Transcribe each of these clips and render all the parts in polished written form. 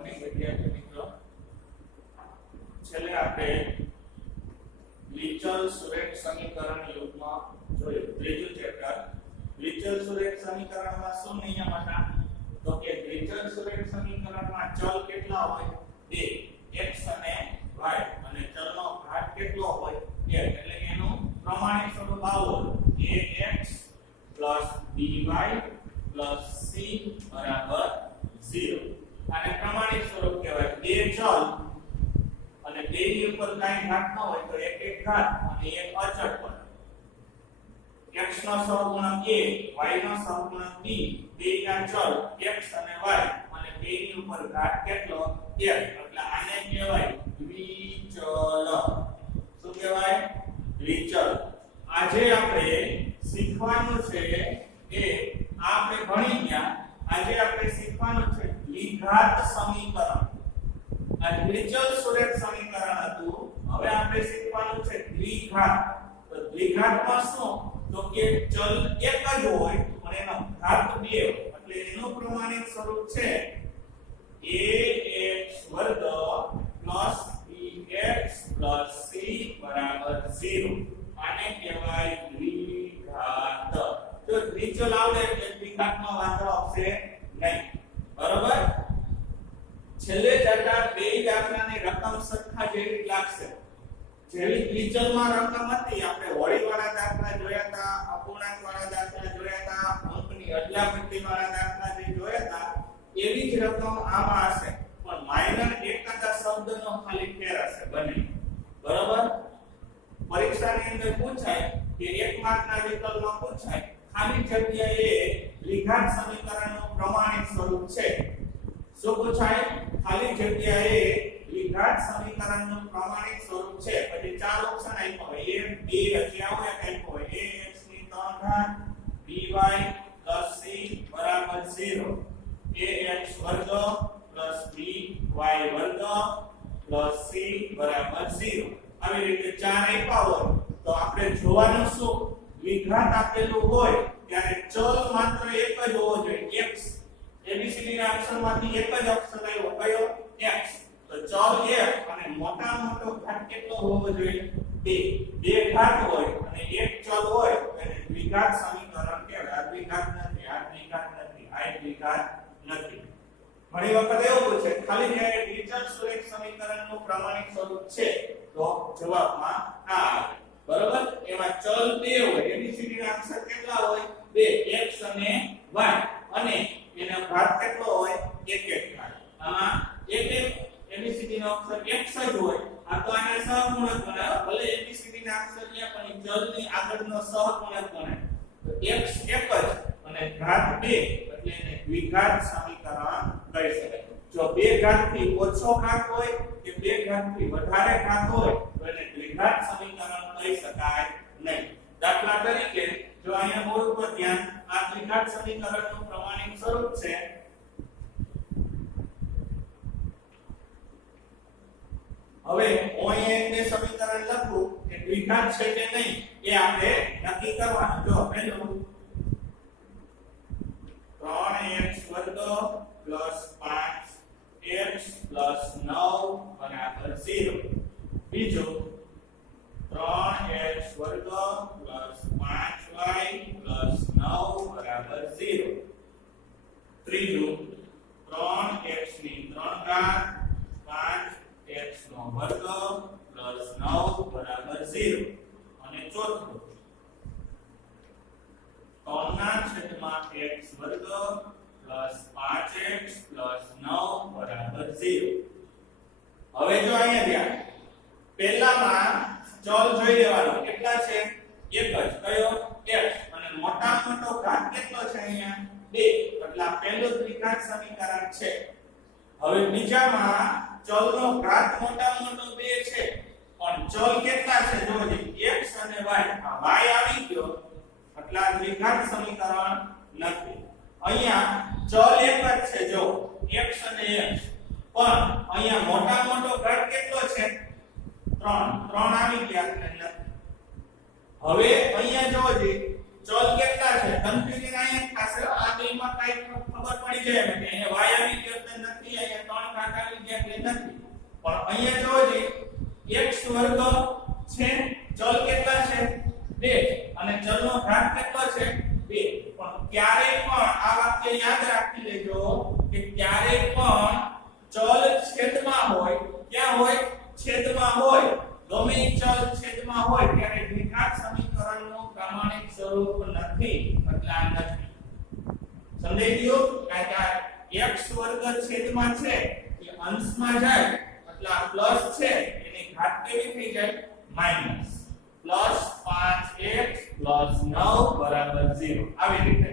Morning વિદ્યાર્થી મિત્રો, છેલ્લે આપણે લિચલ-સુરેખ સમીકરણ યુગમાં જોયું ત્રીજું ચેપ્ટર. લિચલ-સુરેખ સમીકરણમાં શું નિયમ હતા? તો કે લિચલ-સુરેખ સમીકરણમાં ચલ કેટલા હોય? બે, x અને y, અને ચલનો ઘાત કેટલો હોય? 1. એટલે કે એનું પ્રમાણિત સ્વરૂપ આવું હોય: ax by c બરાબર 0. આને પ્રમાણિત સ્વરૂપ કહેવાય. બે ચલ અને બેની ઉપર કાંઈ ઘાત ન હોય તો એક એક ઘાત અને એક અચળ પદ. x નો સહગુણક a, y નો સહગુણક b, બેના ચલ x અને y, અને બેની ઉપર ઘાત કેટલો? 1. એટલે આને કહેવાય દ્વિચલ. શું કહેવાય? દ્વિચલ. આજે આપણે શીખવાનું છે એ આપણે ભણી ગયા. આજે આપણે શીખવાનું છે દ્વિઘાત સમીકરણ. આ લિચલ-સુરેખ સમીકરણ હતું. હવે આપણે શીખવાનું છે દ્વિઘાત. તો દ્વિઘાતમાં શું? તો કે ચલ એક જ હોય અને એનો ઘાત 2 હોય. એટલે એનું પ્રમાણિત સ્વરૂપ છે ax વર્ગ bx c બરાબર 0. આને કહેવાય દ્વિઘાત. જો દ્વિચલ આવડે એટલે દ્વિઘાતમાં વાંધો આવશે નહીં. બરોબર? છેલ્લે જતા બે દાખલાની રકમ સરખા જેવી લાગશે. જેવી દ્વિચલમાં રકમ હતી, આપણે હોળીવાળા દાખલા જોયા હતા, અપૂર્ણાંકવાળા દાખલા જોયા હતા, અંકની અદલાબદલીવાળા દાખલા જે જોયા હતા, એવી જ રકમ આમાં હશે, પણ માઇનર એકાદા શબ્દનો ખાલી ફેર હશે બને. બરોબર? પરીક્ષાની અંદર પૂછાય કે 1 માર્કના વિકલ્પમાં પૂછાય ખાલી જગ્યાએ દ્વિઘાત સમીકરણનું પ્રમાણિત સ્વરૂપ છે. શું પૂછાય? ખાલી જગ્યાએ દ્વિઘાત સમીકરણનું પ્રમાણિત સ્વરૂપ છે. પછી ચાર ઓપ્શન આપ્યા હોય: a, b, હજી આવું એક આપ્યું હોય: ax ની 3 ઘાત by c બરાબર 0, ax વર્ગ by વર્ગ c બરાબર 0. આવી રીતે ચાર આપ્યા હોય તો આપણે જોવાનું શું? દ્વિઘાત આપેલું હોય ત્યારે ચલ માત્ર એક જ હોવો જોઈએ. x, ABCD ના અક્ષરમાંથી એક જ અક્ષર આવ્યો, કયો? x. તો ચલ 1 અને મોટા મોટો ઘાત કેટલો હોવો જોઈએ? 2. બે ઘાત હોય અને એક ચલ હોય એને દ્વિઘાત સમીકરણ કહેવાય. આ દ્વિઘાત નથી, આ દ્વિઘાત નથી, આ દ્વિઘાત નથી. ઘણી વખત એવું પૂછે ખાલી જ્યારે લિચલ-સુરેખ સમીકરણનું પ્રમાણિત સ્વરૂપ છે તો જવાબમાં આ આવે. બરોબર? એમાં ચલ 2 હોય, ABCD ના અક્ષર કેટલા હોય? 2, x અને y, અને એનો ઘાત કેટલો હોય? એક એક ઘાત. આમાં એક એક ABCD નો અક્ષર x જ હોય. આ તો આને સહગુણક બનાવે. ભલે ABCD ના અક્ષર ત્યાં પણ ચલની આગળનો સહગુણક બનાવે. તો x એક જ અને ઘાત 2, એટલે એને દ્વિઘાત સમીકરણ કહી શકાય. જો બે ઘાતથી ઓછો ઘાત હોય કે બે ઘાતથી વધારે ઘાત હોય તો એને દ્વિઘાત સમીકરણ કહી શકાય નહીં. દાખલા તરીકે જો અહીંયા બોર્ડ ઉપર ધ્યાન, આ દ્વિઘાત સમીકરણનું પ્રમાણિત સ્વરૂપ છે. હવે હું અહીંયા એક સમીકરણ લખું કે દ્વિઘાત છે કે નહીં એ આપણે નક્કી કરવાનું. જો પહેલું 3x વર્ગ 5x 9 બરાબર 0. બીજું 3x વર્ગ 5y 9 બરાબર 0. ત્રીજું 3x ની 3 ઘાત 5x નો વર્ગ 9 બરાબર 0. અને ચોથું 3/x વર્ગ 5x 9 બરાબર 0. હવે જો અહીંયા ધ્યાન, પહેલામાં ચલ જોઈ લેવાનો કેટલા છે? એક જ. કયો? x. અને મોટા મોટો ઘાત કેટલો છે? અહીંયા 2. એટલે આ પહેલું દ્વિઘાત સમીકરણ છે. હવે બીજામાં ચલનો ઘાત મોટા મોટો 2 છે, પણ ચલ કેટલા છે? જોજો, x અને y. આ y આવી ગયો એટલે આ દ્વિઘાત સમીકરણ નથી. અહીંયા ચલ એક જ છે, જો x અને x, પણ અહીંયા મોટા મોટો ઘાત કેટલો છે? 3 આવી ગયા એટલે નથી. હવે અહીંયા જોજો ચલ કેટલા છે? કન્ફ્યુઝન અહીંયા થશે. આ બેમાં કાઈ ખબર પડી જાય કે અહીંયા y આવી ગયો એટલે નથી, અહીંયા 3 ઘાત ગયું કારણ કે x વર્ગ છેદમાં છે એ અંશમાં જાય એટલે આ પ્લસ છે એની ઘાત કેવી થઈ જાય માઈનસ પ્લસ 5x પ્લસ 9 બરાબર 0 આવી રીતે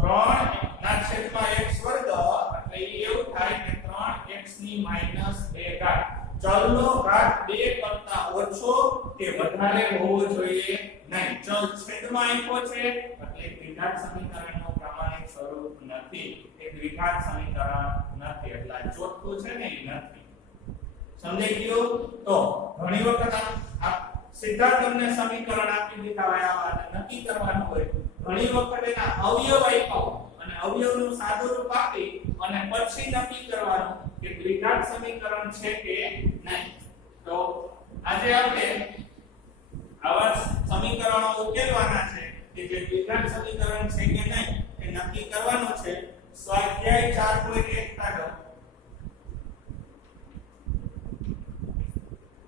3 ના છેદમાં x વર્ગ એટલે એવું થાય કે 3x ની માઈનસ 2 ઘાત ચલનો ઘાત 2 કરતા ઓછો કે વધારે હોવો જોઈએ નહીં ચલ છેદમાં આપ્યો છે એટલે દ્વિઘાત સમીકરણનું પ્રામાણિક સ્વરૂપ નથી એ દ્વિઘાત સમીકરણ નથી એટલે આ ચોથું છે ને એ નથી સમજાઈ ગયું તો ઘણી વખત આ સીધા તમને સમીકરણ આપી દીધા હોય આ નક્કી કરવાનું હોય ઘણી વખત એના અવયવ આપ્યા અને અવયવનું સાદુરૂપ આપી અને પછી નક્કી કરવાનું કે દ્વિઘાત સમીકરણ છે કે નહીં તો આજે આપણે આવા સમીકરણો ઉકેલવાના છે કે જે દ્વિઘાત સમીકરણ છે કે નહીં એ નક્કી કરવાનું છે સ્વાધ્યાય 4.1 કાઢો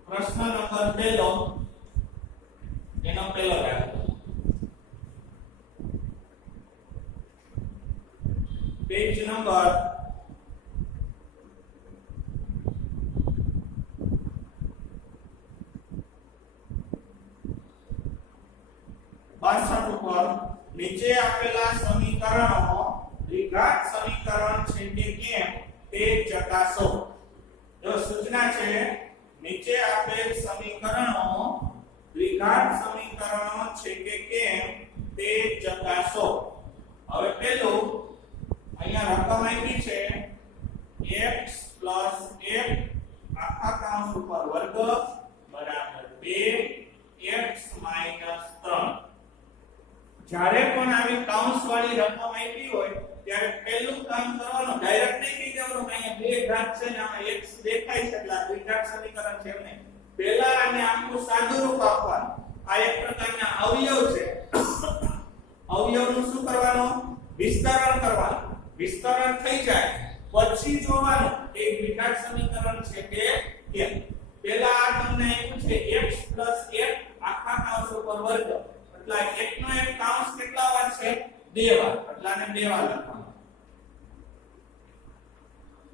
પ્રશ્ન નંબર પહેલો એનો પહેલો દાખલો પેજ નંબર 62 ઉપર નીચે આપેલા સમીકરણો દ્વિઘાત સમીકરણ છે કે કેમ તે ચકાસો જો સૂચના છે નીચે આપેલ સમીકરણો દ્વિઘાત સમીકરણો છે કે કેમ તે ચકાસો હવે પહેલું અહીંયા રકમ આપી છે x 1 આખા કૌંસ ઉપર વર્ગ બરાબર 2x 3 જ્યારે પણ આવી કૌંસ વાળી રકમ આપી હોય ત્યારે પહેલું કામ કરવાનું ડાયરેક્ટ નહીં કહી દેવાનું અહીંયા બે ઘાત છે ને આમાં x દેખાય છે એટલે આ દ્વિઘાત સમીકરણ છે એમ પહેલા આને આખું સાદુરૂપ આપવાનું આ એક પ્રકારના અવયવ છે અવયવનું શું કરવાનું વિસ્તરણ કરવાનું વિસ્તરણ થઈ જાય પછી જોવાનું કે દ્વિઘાત સમીકરણ છે કે કેમ પહેલા આ તમને આપ્યું છે x 1 આખા કૌંસ ઉપર વર્ગ એટલે એક નો એક કૌંસ કેટલા વાર છે 2 વાર એટલે આને 2 વાર લખવાનું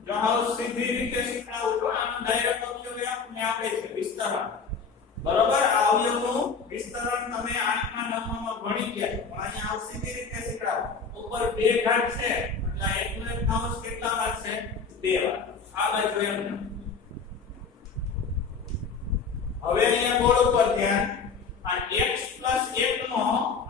જો હાઉ સીધી રીતે શીખવાડું તો આનો ડાયરેક્ટ અવયવ આપને આપે છે વિસ્તરણ બરોબર આ અવયવનું વિસ્તરણ તમે 8મા 9મા ભણી ગયા પણ અહીંયા આવ સીધી રીતે શીખવાડું ઉપર 2 ઘાત છે એટલે એક નો એક કૌંસ કેટલા વાર છે 2 વાર આ બાજુ એમ હવે અહીંયા બોર્ડ ઉપર ધ્યાન આ x 1 નો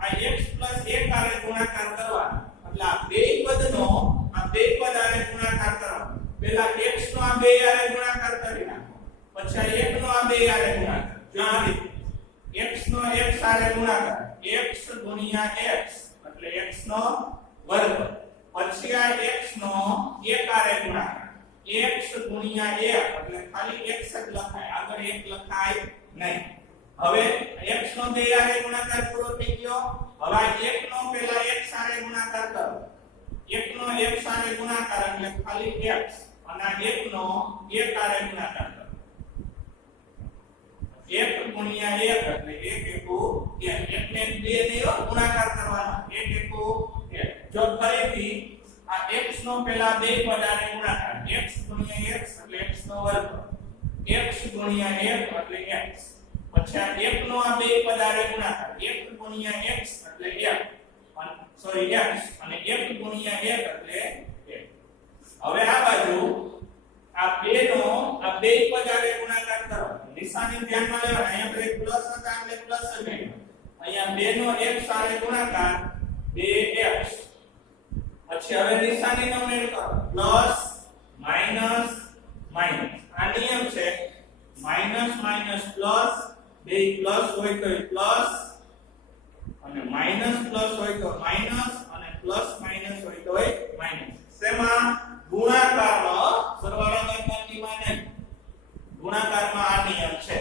આ x 1 આરે ગુણાકાર કરવાનો એટલે આ બે પદનો આ બે પદ આરે ગુણાકાર કરવાનો પહેલા x નો આ બે આરે ગુણાકાર કરી નાખો પછી આ 1 નો આ બે આરે ગુણાકાર જો આ રીતે x નો x આરે ગુણાકાર x ગુણ્યા x એટલે x નો વર્ગ પછી આ x નો 1 આરે ગુણાકાર x ગુણ્યા 1 એટલે ખાલી x જ લખાય આગળ 1 લખાય નહીં હવે x નો 2 આરે ગુણાકાર પૂરો થઈ ગયો હવે 1 નો પહેલા x આરે ગુણાકાર કરો 1 નો x આરે ગુણાકાર એટલે ખાલી x અને 1 નો 1 આરે ગુણાકાર કરો 1 ગુણ્યા 1 એટલે 1 એકુ 1 1 ને 2 ને ગુણાકાર કરવાનો 1 એકુ 1 જો ફરીથી આ x નો પહેલા બે પદ આરે ગુણાકાર x ગુણ્યા x એટલે x નો વર્ગ x ગુણ્યા 1 એટલે x પછી આ 1 નો આ બે પદ આરે ગુણાકાર 1 ગુણ્યા x એટલે 1 સોરી x અને 1 ગુણ્યા 1 એટલે 1 હવે આ બાજુ આ બે નો આ બે પદ આરે ગુણાકાર કરો નિશાની ધ્યાનમાં લેવાનું અહીંયા બે પ્લસ હતા એટલે પ્લસ જ નહીં અહીંયા બે નો x આરે ગુણાકાર 2x પછી હવે નિશાનીનો મેળ કરો પ્લસ માઈનસ માઈનસ આ નિયમ છે માઈનસ માઈનસ પ્લસ બે પ્લસ હોય તો પ્લસ અને માઈનસ પ્લસ હોય તો માઈનસ અને પ્લસ માઈનસ હોય તો માઈનસ શેમાં ગુણાકારમાં સરવાળા બાદબાકીમાં નહીં ગુણાકારમાં આ નિયમ છે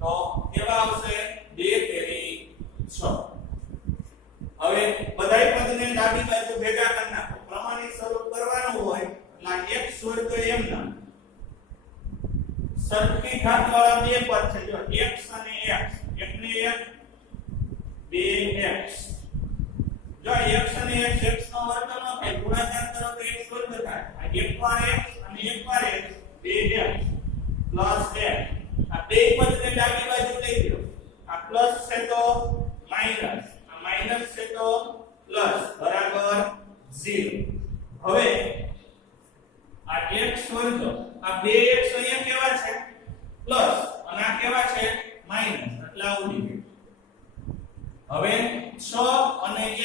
તો કેવા આવશે 2 તેરી 6 હવે બધાય પદને ડાબી બાજુ ભેગા કરી નાખો પ્રમાણિક સ્વરૂપ કરવાનું હોય એટલે x વર્ગ એમના સરખી ઘાત વાળા બે પદ છે જો x અને x 1 ને 1 2x જો x અને x નો વર્ગ નો થાય ગુણાકાર કરો તો x વર્ગ થાય આ એક વાર x અને એક વાર x 2x પ્લસ x આ બે પદને ડાબી બાજુ લઈ લો આ પ્લસ છે તો માઈનસ આ માઈનસ છે તો પ્લસ બરાબર 0 હવે આ x વર્ગ આ 2x અહીંયા કેવા છે પ્લસ અને આ કેવા છે માઈનસ એટલે આ ઉડી ગયું હવે 6 અને 1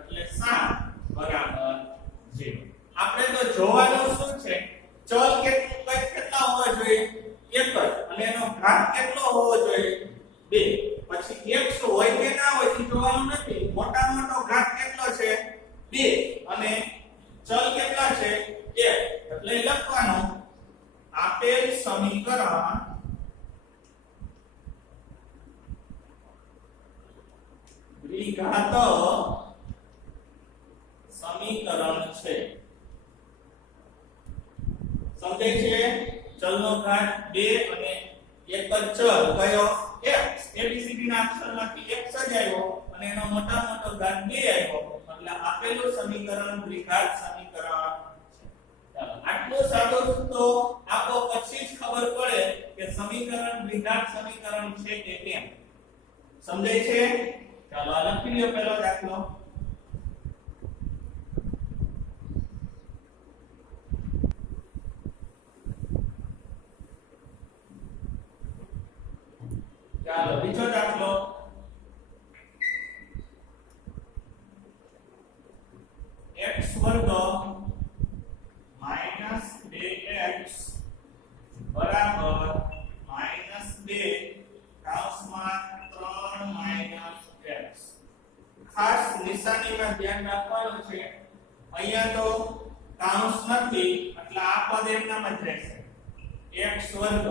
એટલે 7 બરાબર 0 આપણે તો જોવાનું શું છે ચલ કેટલા હોવા જોઈએ એક જ અને એનો ઘાત કેટલો હોવો જોઈએ 2 પછી x હોય કે ના હોય એ જોવાનું નથી મોટા મોટો ઘાત કેટલો છે 2 અને ચલ કેટલા છે 1 એટલે લખવાનું આપેલ સમીકરણ દ્વિઘાત સમીકરણ છે સમજાય છે ચલનો ઘાત 2 અને એક જ ચલ કયો x ABCD ના અક્ષરમાંથી x જ આવ્યો અને એનો મોટા મોટો ઘાત 2 આવ્યો એટલે આપેલું સમીકરણ દ્વિઘાત સમીકરણ છે ચાલો આટલું સાદું તો આપો પછી જ ખબર પડે કે સમીકરણ દ્વિઘાત સમીકરણ છે કે કેમ સમજાય છે ચાલો આ લખી લ્યો પહેલો દાખલો ચાલો બીજો દાખલો x વર્ગ માઈનસ 2x બરાબર માઈનસ 2 કૌંસમાં 3 માઈનસ x ખાસ નિશાનીમાં ધ્યાન રાખવાનું છે અહીંયા તો કૌંસ નથી એટલે આ પદ એમનામ જ રહેશે x વર્ગ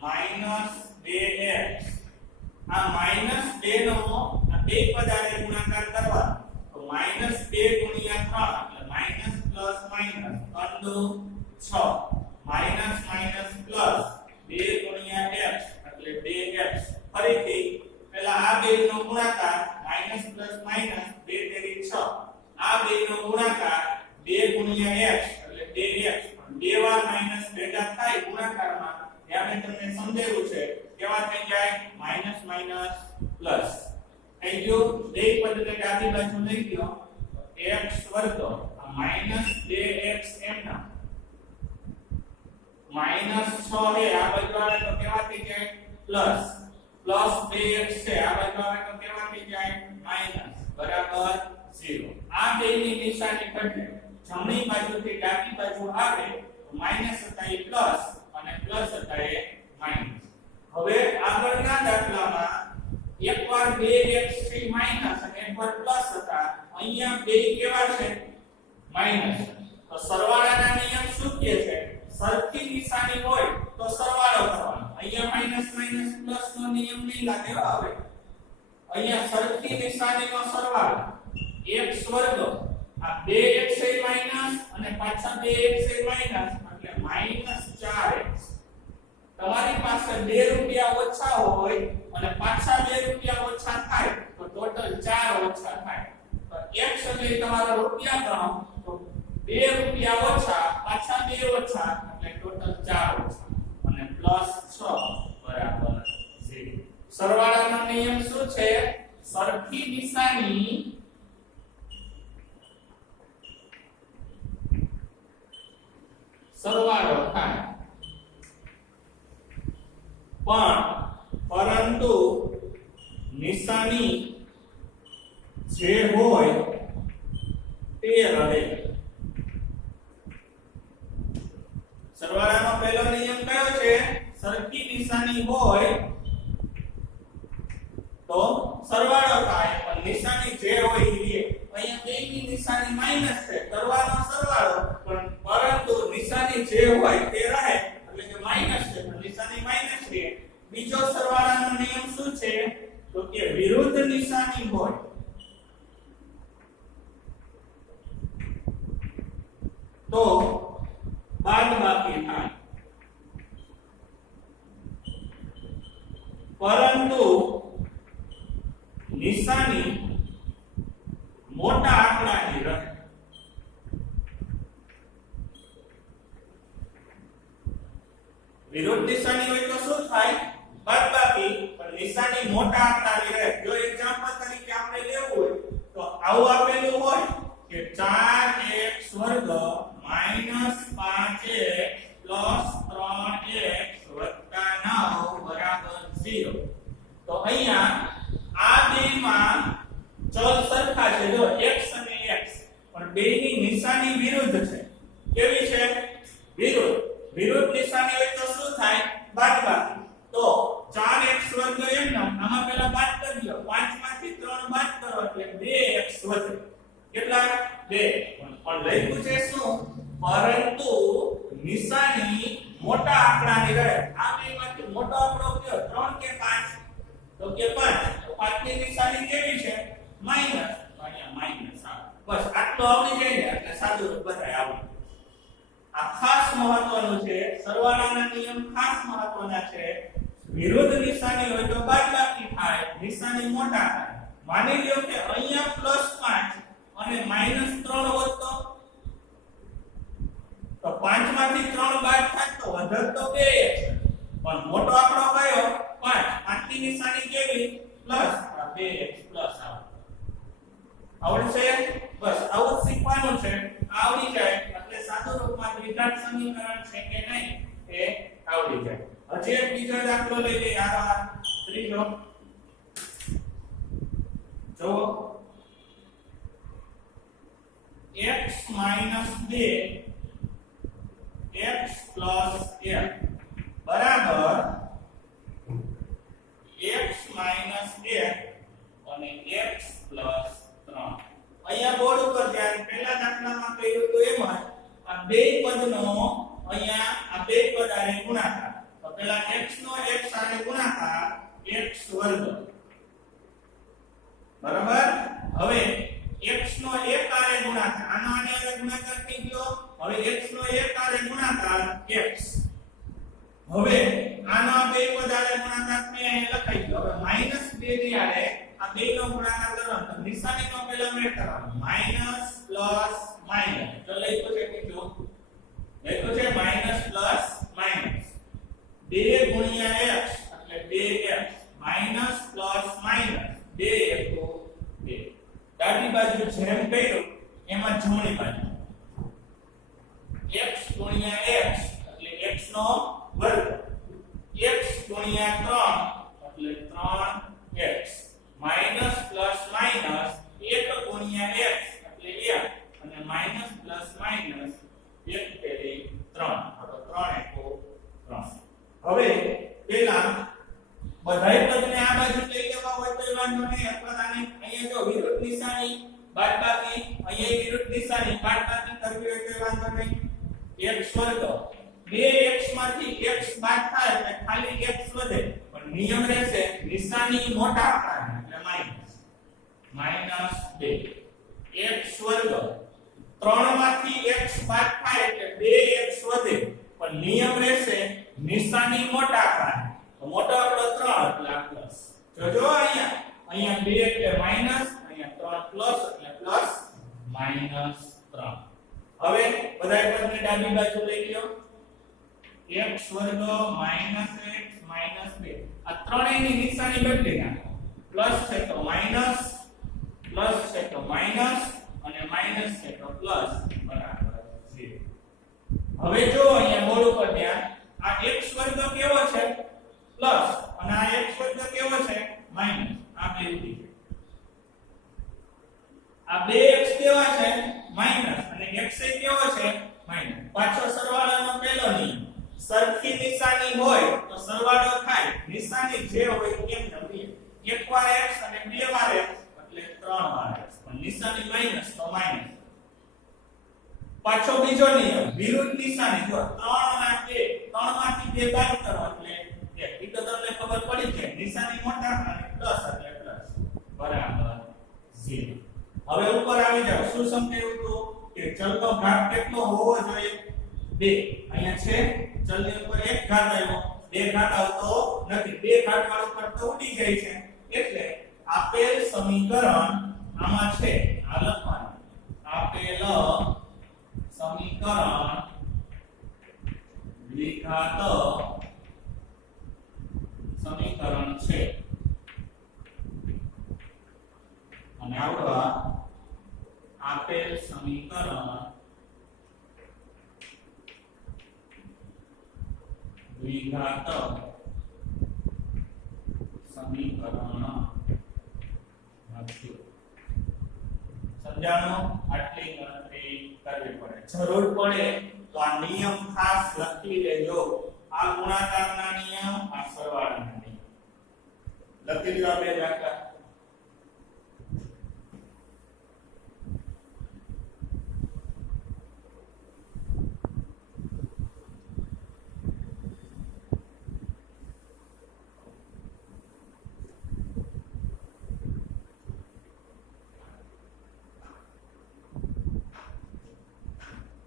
માઈનસ 2x આ માઈનસ 2 નો આ બે પદ આને ગુણાકાર કરવાનો તો માઈનસ 2 ગુણ્યા 3 એટલે minus plus minus 6 minus minus plus 2 ગુણ્યા x એટલે 2x ફરીથી પહેલા આ બે નો ગુણાકાર માઈનસ પ્લસ માઈનસ 2 તેરી 6 આ બે નો ગુણાકાર 2 ગુણ્યા x એટલે 2x બે વાર માઈનસ ભેગા થાય ગુણાકારમાં ત્યાં મેં તમને સમજાવ્યું છે કેવા થઈ જાય માઈનસ માઈનસ પ્લસ થઈ ગયું બે પદને ડાબી બાજુ લઈ ગયો x વર્ગ આ માઈનસ 2x એમ ના માઈનસ 6 એ આ બાજુ આવે તો કેવા થઈ જાય પ્લસ પ્લસ 2x છે આ બાજુ આવે તો કેવા થઈ જાય માઈનસ બરાબર 0 આ બેની નિશાની બદલે જમણી બાજુથી ડાબી બાજુ આવે તો માઈનસ હતા એ પ્લસ અને પ્લસ હતા એ માઈનસ હવે આગળના દાખલામાં એકવાર 2x થી માઈનસ અને એકવાર પ્લસ હતા અહીંયા બે કેવા છે માઈનસ તો સરવાળાના નિયમ શું કહે છે સરખી નિશાની હોય તો સરવાળો કરવાનો અહીંયા માઈનસ માઈનસ પ્લસ નો નિયમ નહીં લાગે હવે અહીંયા સરખી નિશાનીનો સરવાળો x વર્ગ આ 2x એ માઈનસ અને પાછા 2x એ માઈનસ એટલે માઈનસ 4x તમારી પાસે 2 રૂપિયા ઓછા હોય અને પાછા 2 રૂપિયા ઓછા થાય તો ટોટલ 4 ઓછા થાય તો x એટલે તમારો રૂપિયા ગણો તો 2 રૂપિયા ઓછા પાછા 2 ઓછા એટલે ટોટલ 4 ઓછા અને પ્લસ 6 બરાબર 0 સરવાળાનો નિયમ શું છે સરખી નિશાની સરવાળો થાય પણ પરંતુ નિશાની જે હોય તે રહે સરવાળાનો પહેલો નિયમ કયો છે સરખી નિશાની હોય તો સરવાળો થાય પણ નિશાની જે હોય એ રહે અહીંયા બેની નિશાની માઈનસ છે કરવાનો સરવાળો પણ પરંતુ નિશાની જે હોય તે રહે એટલે કે માઈનસ છે પણ નિશાની માઈનસ રહે બીજો સરવાળાનો નિયમ શું છે તો કે વિરુદ્ધ નિશાની હોય તો બાદબાકી થાય પરંતુ નિશાની મોટા આંકડાની રહે વિરુદ્ધ નિશાની હોય તો શું થાય? બાદબાકી. પણ નિશાની મોટા આંકડાની રહે. જો એક્ઝામ્પલ તરીકે આપણે લેવું હોય તો આવું આપેલું હોય કે 4x વર્ગ માઈનસ 5x પ્લસ 3x વત્તા 9 બરાબર 0. તો અહીંયા આ બેમાં ચલ સરખા છે, જો x અને x, પણ બેની નિશાની વિરુદ્ધ છે. કેવી છે? વિરુદ્ધ. વિરુદ્ધ નિશાની હોય તો શું થાય? બાદબાકી. તો 4x વર્ગ એમનો આમાં પહેલા બાદ કરી દો. 5 માંથી 3 બાદ કરો એટલે 2x વધે. કેટલા? 2. પણ લખ્યું છે શું? પરંતુ નિશાની મોટા આંકડાની રહે. આ બેમાંથી મોટો આંકડો કયો? 3 કે 5? તો કે 5. તો 5 ની નિશાની કેવી છે? માઈનસ. અહીંયા માઈનસ આવે. બસ આટલો આવડી જાય ને એટલે સાદું રૂપ બધાય આવડે. આ ખાસ મહત્વનું છે. સરવાળાના નિયમ ખાસ મહત્વના છે. વિરુદ્ધ નિશાની હોય તો બાદબાકી થાય, નિશાની મોટા થાય. માની લ્યો કે અહીંયા +5 અને -3 હોત તો 5 માંથી 3 બાદ થાય તો વધત તો 2x. પણ મોટો આંકડો કયો? 5. 5 ની નિશાની કેવી? પ્લસ. 2x પ્લસ આવે. આવડશે? બસ આવું શીખવાનું છે. આવડી જાય એટલે સાદું રૂપમાં દ્વિઘાત સમીકરણ છે કે નહીં એ આવડી જાય. હજી એક બીજો દાખલો લઈ લઈએ. આ ત્રીજો જો x - 2 x plus f બરાબર x minus 1 અને x plus 3. અહીંયા બોર્ડ ઉપર ધ્યાન. પહેલા દાખલામાં કહ્યું તો એમ જ આ બે પદનો અહીંયા આ બે પદ આને ગુણાકાર. તો પહેલા x નો x સાથે ગુણાકાર x વર્ગ. બરાબર? હવે x નો 1 આને ગુણાકાર. આનો આને ગુણાકાર થઈ ગયો. હવે x નો 1 આને ગુણાકાર x. હવે આનો બે પદ આને ગુણાકાર મેં અહીં લખાઈ ગયો. હવે -2 ની આને આ બે નો ગુણાકાર કરવાનો. નિશાનીનો પહેલા મેળ કરવાનો. Minus plus minus. તો લખ્યું છે કે જો લખ્યું છે માઈનસ પ્લસ માઈનસ 2 ગુણ્યા x એટલે 2x માઈનસ પ્લસ માઈનસ 2 * 2. ડાબી બાજુ જેમ કર્યું એમાં જમણી બાજુ x ગુણ્યા x એટલે x નો વર્ગ, x ગુણ્યા 3 એટલે 3x માઈનસ પ્લસ માઈનસ 1 ગુણ્યા x એટલે 1 અને માઈનસ પ્લસ માઈનસ 1 તેરી 3. તો 3 * 3. હવે પેલા બધાય પદને આ બાજુ લઈ લેવા હોય તો વાંધો નહીં. અથવા આને અહીંયા જો વિરુદ્ધ નિશાની બાદબાકી, અહીંયા વિરુદ્ધ નિશાની બાદબાકી કરવી હોય તો વાંધો નહીં. x વર્ગ 2x માંથી x બાદ થાય એટલે ખાલી x વધે. પણ નિયમ રહેશે નિશાની મોટા આંકડાની એટલે -2 x વર્ગ 3 માંથી x બાદ થાય એટલે 2x વધે. પણ નિયમ રહેશે નિશાની મોટા આંકડાની. તો મોટો આંકડો 3 એટલે આ પ્લસ. જોજો અહીંયા 2 એટલે માઈનસ, અહીંયા 3 પ્લસ એટલે પ્લસ -3. હવે બધાય પદને ડાબી બાજુ લઈ લ્યો. x વર્ગ -x -2. આ ત્રણેયની નિશાની બદલી નાખો. પ્લસ છે તો માઈનસ, પ્લસ છે તો માઈનસ અને માઈનસ છે તો પ્લસ બરાબર 0. હવે જો અહીંયા બોર્ડ ઉપર ધ્યાન. આ x વર્ગ કેવો છે? પ્લસ. અને આ x વર્ગ કેવો છે? માઈનસ. આ બે ઉડી છે. આ બે x કેવા છે? માઈનસ. અને x એ કેવો છે? માઈનસ. પાછો સરવાળાનો પહેલો નિયમ. સરખી નિશાની હોય તો સરવાળો થાય. નિશાની જે હોય એમ નવીએ. એક વાર x અને બે વાર x એટલે 3 વાર x. પણ નિશાની માઈનસ તો માઈનસ. પાછો બીજો નિયમ વિરુદ્ધ નિશાની. જો 3 ના 2, 3 માંથી 2 બાદ કરો એટલે 1. ઈ તો તમને ખબર પડી છે. નિશાની મોટા અને પ્લસ એટલે પ્લસ બરાબર 0. હવે ઉપર આવી જાવ. શું સમજાયું તો કે ચલનો ઘાત કેટલો હોવો જોઈએ? 2. અહીંયા છે ચલની ઉપર એક ઘાત આવ્યો, બે ઘાત આવતો નથી. બે ઘાત વાળો પદ તો ઉડી જાય છે. એટલે આપેલ સમીકરણ આમાં છે આ લખવાનું. આપેલ સમીકરણ દ્વિઘાત સમીકરણ છે અને આવા આપેલ સમીકરણ દ્વિઘાત સમીકરણ નથી. સમજાણો? આટલી ગણતરી કરવી પડે. જરૂર પડે તો આ નિયમ ખાસ લખી લેજો. આ ગુણાકારના નિયમ, આ સરવાળાના નિયમ લખી લો. બે દાખલા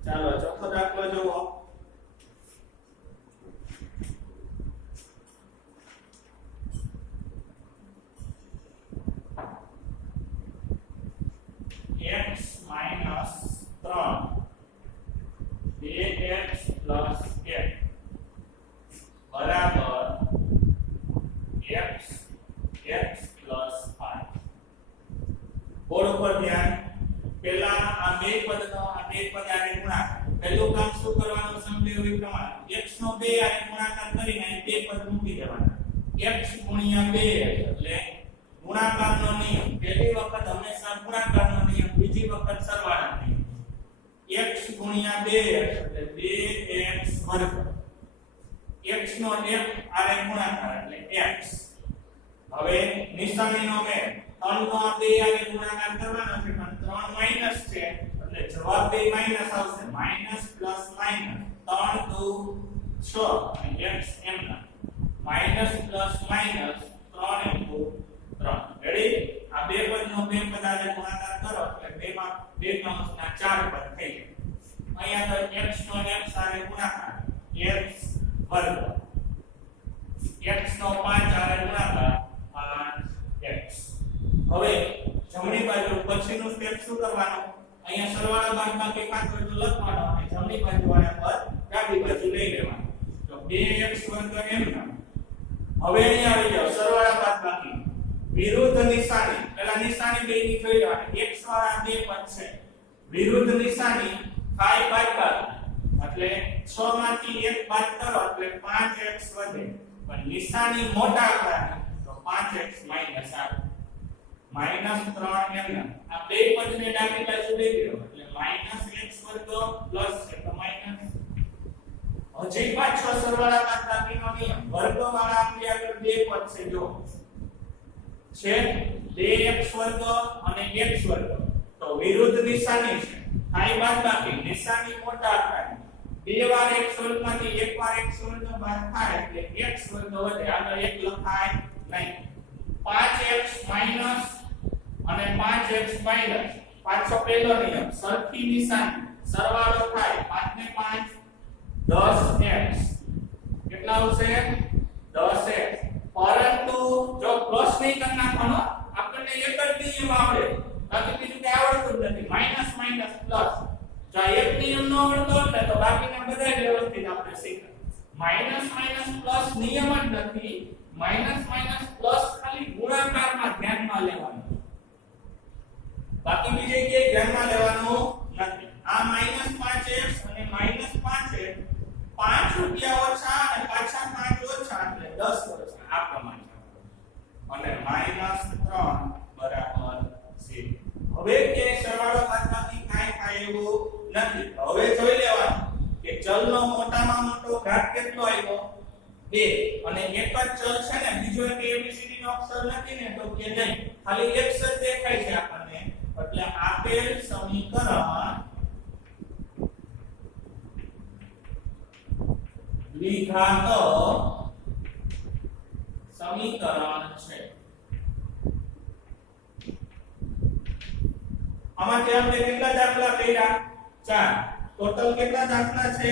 ચાલો ચોથો દાખલો જુઓ. x minus 3 2x plus 1 બરાબર x plus 5. બોર્ડ ઉપર ધ્યાન. પહેલા આ બે પદનો આ બે પદ આને ગુણાકાર. પહેલું કામ શું કરવાનું? સમજ્યું એ પ્રમાણે x નો 2 આને ગુણાકાર કરીને અહીં બે પદ મૂકી દેવાના. x ગુણ્યા 2 એટલે ગુણાકારનો નિયમ. પહેલી વખત હંમેશા ગુણાકારનો નિયમ, બીજી વખત સરવાળાનો નિયમ. x ગુણ્યા 2 એટલે 2x વર્ગ. x નો 1 આને ગુણાકાર એટલે x. હવે નિશાનીનો મેળ. 3 નો 2 આને ગુણાકાર કરવાનો છે પણ 3 માઈનસ છે એટલે જવાબ બે માઈનસ આવશે. માઈનસ પ્લસ માઈનસ 3 2 6 અને x એમના minus plus minus 3 into 3. Ready? આ બે પદનો બે પદ આને ગુણાકાર કરો એટલે બે માં બે કૌંસના 4 પદ થઈ જાય. અહીંયા તો x નો x આને ગુણાકાર x વર્ગ. x નો 5 આને ગુણાકાર 5x. હવે જમણી બાજુ પછીનું સ્ટેપ શું કરવાનું? અહીંયા સરવાળા બાદબાકી કાં તો લખવાનો અને જમણી બાજુ વાળા પર ડાબી બાજુ લઈ લેવાનું. તો 2x વર્ગ એમના. હવે અહીંયા આવી જાવ સરવાળા બાદબાકી વિરુદ્ધ નિશાની. પહેલા નિશાની બેની જોઈ લો. x વાળા બે પદ છે. વિરુદ્ધ નિશાની થાય બાદબાકી એટલે 6 માંથી 1 બાદ કરો એટલે 5x વધે. પણ નિશાની મોટા આંકડાની તો 5x માઈનસ આવે. માઈનસ 3 એમના. આ બે પદને ડાબી બાજુ લઈ ગયો એટલે માઈનસ x વર્ગ પ્લસ છે તો માઈનસ. હજી પાછો સરવાળા બાદબાકીનો નિયમ. વર્ગવાળા આપણી આગળ બે પદ છે જો છે 2x વર્ગ અને x વર્ગ. તો વિરુદ્ધ નિશાની છે. થાય બાદબાકી. નિશાની મોટા આંકડાની. બે વાર x વર્ગમાંથી એક વાર x વર્ગ બાદ થાય એટલે x વર્ગ વધે. આગળ 1 લખાય નહીં. 5x માઈનસ અને 5x માઈનસ. પાછો પહેલો નિયમ સરખી નિશાની સરવાળો થાય 5 ને 5 10x. કેટલા આવશે? 10x. પરંતુ જો પ્લસ નહીં કરી નાખવાનો આપણને એક જ નિયમ આવડે. બાકી બીજું કઈ આવડતું જ નથી. Minus minus plus. જો એક નિયમ ન આવડતો એટલે તો બાકીના બધા વ્યવસ્થિત આપણે શીખા. માઈનસ માઈનસ પ્લસ નિયમ જ નથી. માઈનસ માઈનસ પ્લસ ખાલી ગુણાકારમાં ધ્યાનમાં લેવાનું. બાકી બીજે ક્યાંય ધ્યાનમાં લેવાનું નથી. આ -5x અને -5x 5 રૂપિયા ઓછા અને પાછા 5 ઓછા એટલે 10 ઓછા આ પ્રમાણે. અને -3 બરાબર 0. હવે કે સરવાળો બાદબાકી કાઈ થાય એવું નથી. હવે જોઈ લેવાનું કે ચલનો મોટામાં મોટો ઘાત કેટલો આવ્યો? 2. અને એક જ ચલ છે ને, બીજો એક એબીસીડી નો અક્ષર નથી ને તો કે નહીં, ખાલી એક જ દેખાય છે આપણને. એટલે આપેલ સમીકરણ દ્વિઘાત સમીકરણ છે. આમાંથી આપણે કેટલા દાખલા કર્યા? 4. ટોટલ કેટલા દાખલા છે?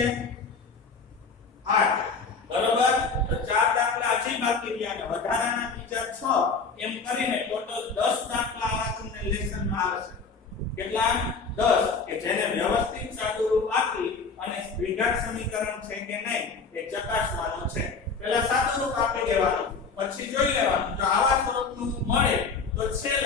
8. બરોબર. તો 4 દાખલા હજી બાકી રહ્યા અને વધારાના બીજા 6 એમ કરીને ટોટલ 10 દાખલા આવા તમને લેસનમાં આવશે. કેટલા? 10 કે જેને વ્યવસ્થિત સાદુરૂપ આપી અને દ્વિઘાત સમીકરણ છે કે નહીં એ ચકાસવાનું છે. પહેલા સાદુરૂપ આપી દેવાનું, પછી જોઈ લેવાનું જો આવા સ્વરૂપનું મળે તો છેદ